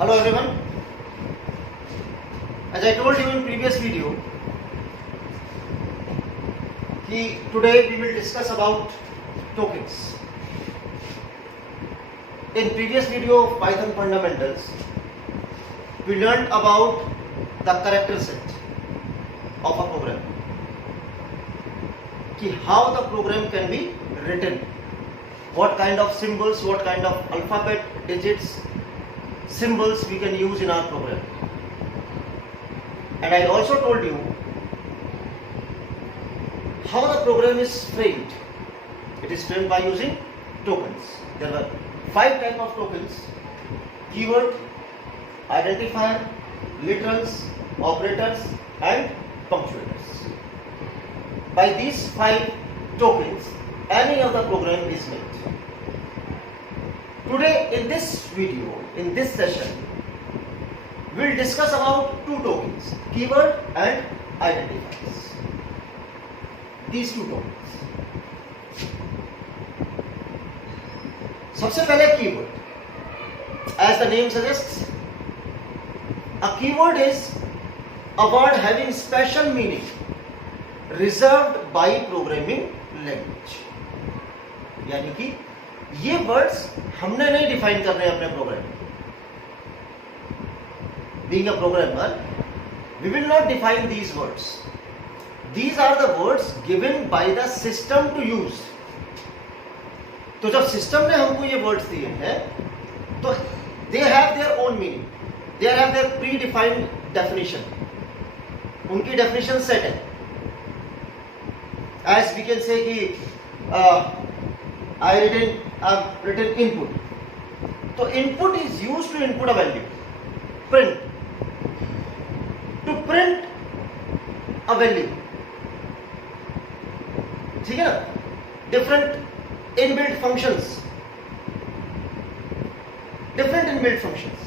Hello everyone. As I told you in previous video, today we will discuss about tokens. In previous video of Python fundamentals, we learned about the character set of a program. How the program can be written, what kind of symbols, what kind of alphabet, digits, symbols we can use in our program. And I also told you how the program is framed. It is framed by using tokens. There were 5 types of tokens: keyword, identifier, literals, operators and punctuators. By these 5 tokens, any of the program is made. Today in this video, in this session, we will discuss about 2 tokens, keyword and identifiers. These 2 tokens. सबसे पहले keyword. As the name suggests, a keyword is a word having special meaning reserved by programming language. यानी कि ये words हमने नहीं define करने अपने programme में. Being a programmer, we will not define these words. These are the words given by the system to use. तो जब सिस्टम ने हमको ये वर्ड्स दिए हैं, तो they have their own meaning. They have their predefined definition. उनकी definition set है. As we can say कि I've written input. So input is used to input a value. Print. To print a value. ठीक है ना? Different inbuilt functions. Different inbuilt functions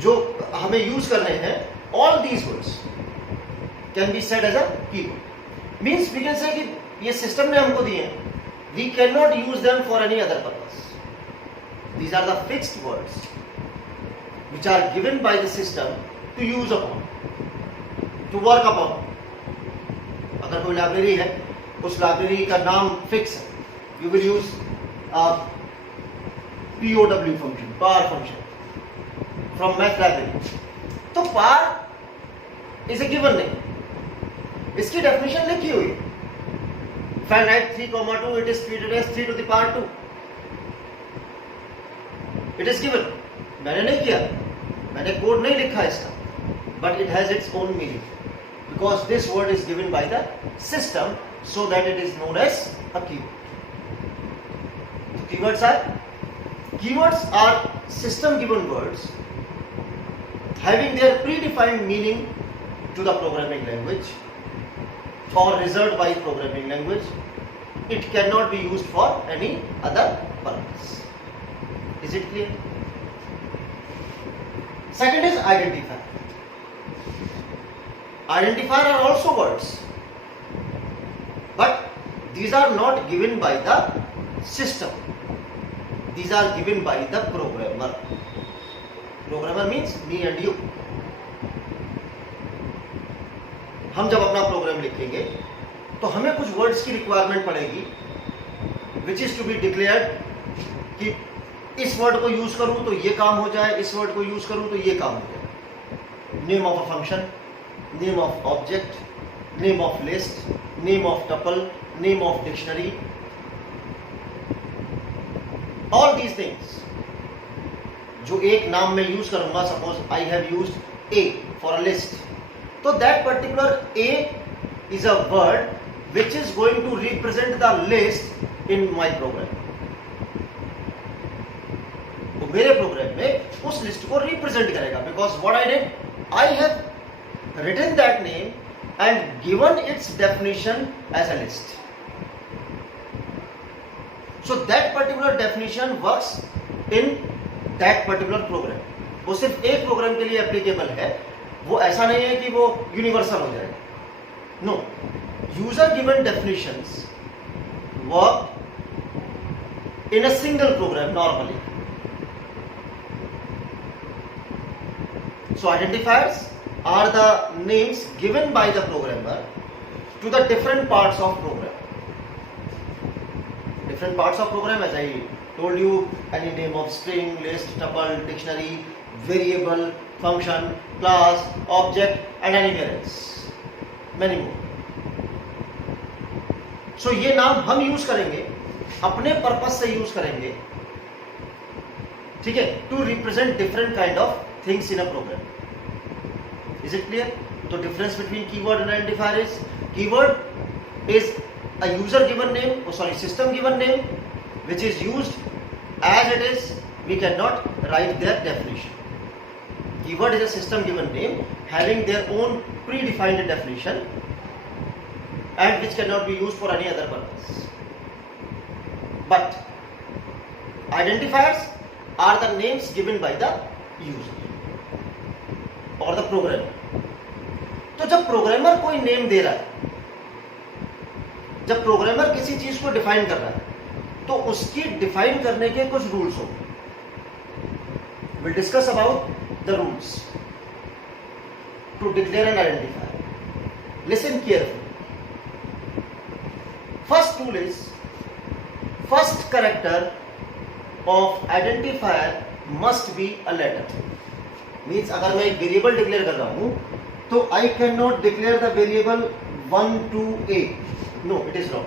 जो हमें use करने हैं. All these words can be said as a keyword. Means we can say कि ये system ने हमको दिए हैं. We cannot use them for any other purpose. These are the fixed words which are given by the system to use upon, to work upon. अगर कोई library है, उस लाइब्रेरी का नाम फिक्स है. You will use a POW function, par function from math library. तो par is a given name. इसकी definition लिखी हुई. Fahrenheit 3,2, it is treated as 3 to the power 2. It is given. मैंने नहीं किया, मैंने कोड नहीं लिखा इसका, but it has its own meaning because this word is given by the system so that it is known as a keyword. Keywords are system given words having their predefined meaning to the programming language or reserved by programming language. It cannot be used for any other purpose. Is it clear? Second is identifier. Identifier are also words, but these are not given by the system. These are given by the programmer. Programmer means me and you. हम जब अपना programme लिखेंगे तो हमें कुछ words की requirement पड़ेगी which is to be declared कि इस वर्ड को यूज करूं तो ये काम हो जाए, इस वर्ड को यूज करूं तो ये काम हो जाए. Name of a function, name of object, name of list, name of tuple, name of dictionary. All these things जो एक नाम में यूज करूंगा. Suppose I have used A for a list. So that particular A is a word which is going to represent the list in my program. तो मेरे programme में उस list को रिप्रेजेंट करेगा because what I did, I have written that name and given its definition as a list. So that particular definition works in that particular program. वो सिर्फ एक programme के लिए एप्लीकेबल है. वो ऐसा नहीं है कि वो यूनिवर्सल हो जाएगा. No, user given definitions work in a single program normally. So identifiers are the names given by the programmer to the different parts of program. Different parts of program, as I told you, any name of string, list, tuple, dictionary, variable, function, class, object, and anything else. Many more. So ये नाम हम use करेंगे, अपने purpose से use करेंगे, ठीक है, to represent different kind of things in a program. Is it clear? तो difference between keyword and identifier is, keyword is a user given name, system given name, which is used as it is. We cannot write their definition. Keyword is a system given name having their own predefined definition and which cannot be used for any other purpose. But identifiers are the names given by the user or the programmer. तो जब programmer कोई name दे रहा है, जब programmer किसी चीज को define कर रहा है, तो उसकी डिफाइन करने के कुछ रूल्स होंगे. Will discuss about the rules to declare and identifier. Listen carefully. First rule is, first character of identifier must be a letter. Means अगर मैं एक वेरिएबल डिक्लेयर कर रहा हूं, तो I can not declare the variable 1 to a. No, it is wrong.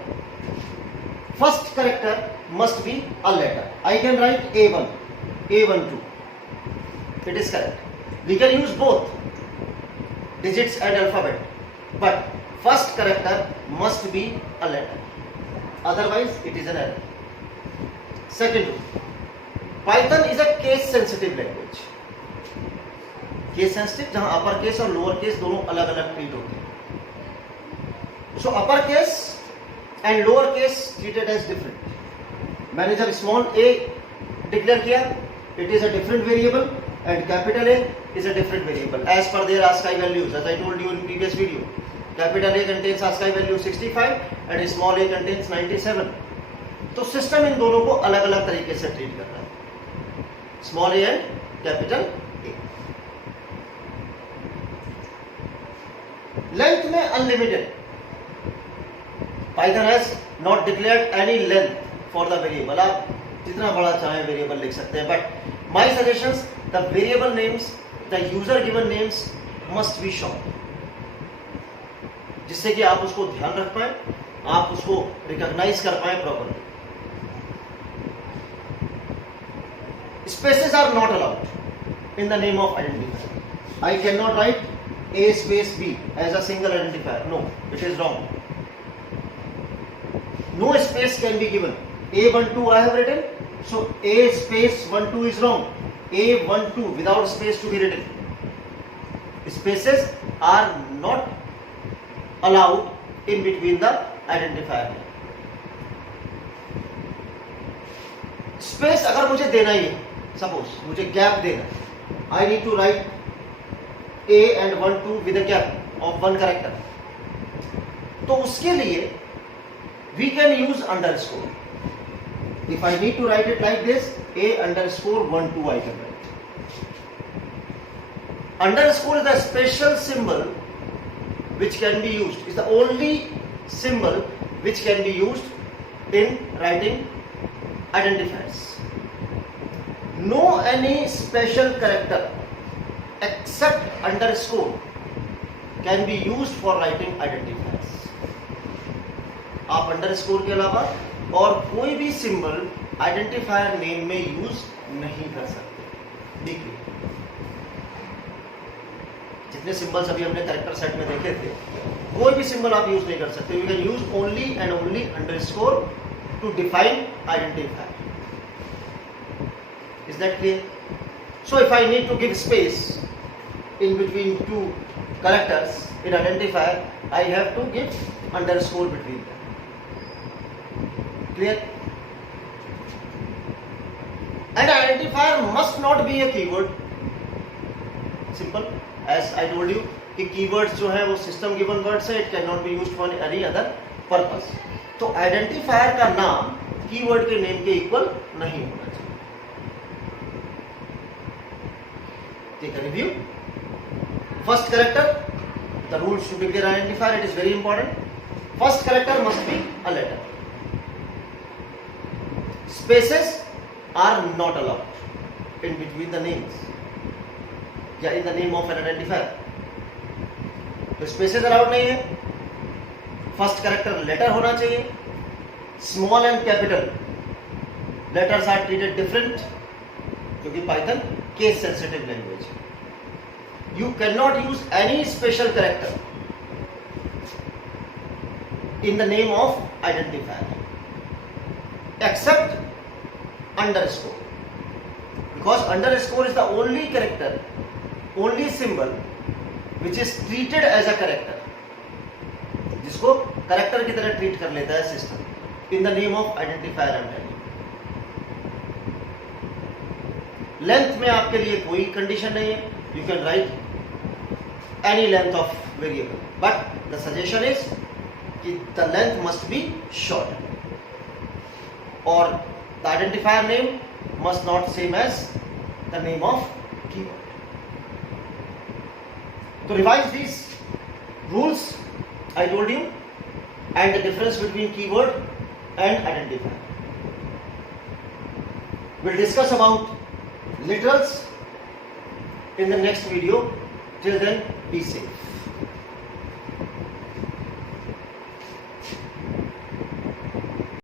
First character must be a letter. I can write A1, A12. It is correct. We can use both digits and alphabet, but first character must be a letter. Otherwise, it is an error. Second rule. Python is a case sensitive language. Case sensitive, जहां upper case और lower case दोनों अलग अलग treat होते हैं. So upper case and lower case treated as different. मैंने जब small a declare किया, it is a different variable, and capital A is a different variable as per their ASCII values. As I told you in previous video, capital A contains ASCII value 65 and small a contains 97. तो system in दोनों को अलग अलग तरीके से treat कर रहा है, small A and capital A. Length में unlimited. Python has not declared any length for the variable. आप जितना बड़ा चाहें वेरिएबल लिख सकते हैं, but my suggestions, the variable names, the user given names must be short, जिससे कि आप उसको ध्यान रख पाए, आप उसको रिकॉग्नाइज कर पाए properly. Spaces are not allowed in the name of identifier. I cannot write A space B as a single identifier. No, it is wrong. No space can be given. A12 I have written, so A space 12 is wrong. A12 without space to be written. Spaces are not allowed in between the identifier. Space अगर मुझे देना ही है, suppose मुझे gap देना, I need to write A and 12 with a gap of one character. तो उसके लिए we can use underscore. If I need to write it like this, A underscore 12 I can write. Underscore is a special symbol which can be used. It's the only symbol which can be used in writing identifiers. No any special character except underscore can be used for writing identifiers. आप underscore के अलावा और कोई भी symbol identifier name में use नहीं कर सकते. देखिए, जितने सिंबल्स अभी हमने कैरेक्टर सेट में देखे थे, कोई भी सिंबल आप यूज नहीं कर सकते. You can use only and only underscore to define identifier. Is that clear? So if I need to give space in between two characters in identifier, I have to give underscore between them. Clear? And identifier must not be a keyword. Simple. As I told you कि keywords जो है वो system given words है, it cannot be used for any other purpose. तो identifier का नाम keyword के name के equal नहीं होना चाहिए. Take a review. First character, the rules to declare identifier, it is very important. First character must be a letter. Spaces are not allowed in between the names या in the name of an identifier. तो spaces allowed नहीं है. First character letter होना चाहिए. Small and capital letters are treated different क्योंकि Python case sensitive language है. You cannot use any special character in the name of identifier except underscore, because underscore is the only character, only symbol which is treated as a character, जिसको character की तरह treat कर लेता है system in the name of identifier. I'm telling you. Length में आपके लिए कोई कंडीशन नहीं है. You can write any length of variable, but the suggestion is that the length must be short, or the identifier name must not same as the name of keyword. To revise these rules I told you and the difference between keyword and identifier. We'll discuss about literals in the next video. Till then, be safe.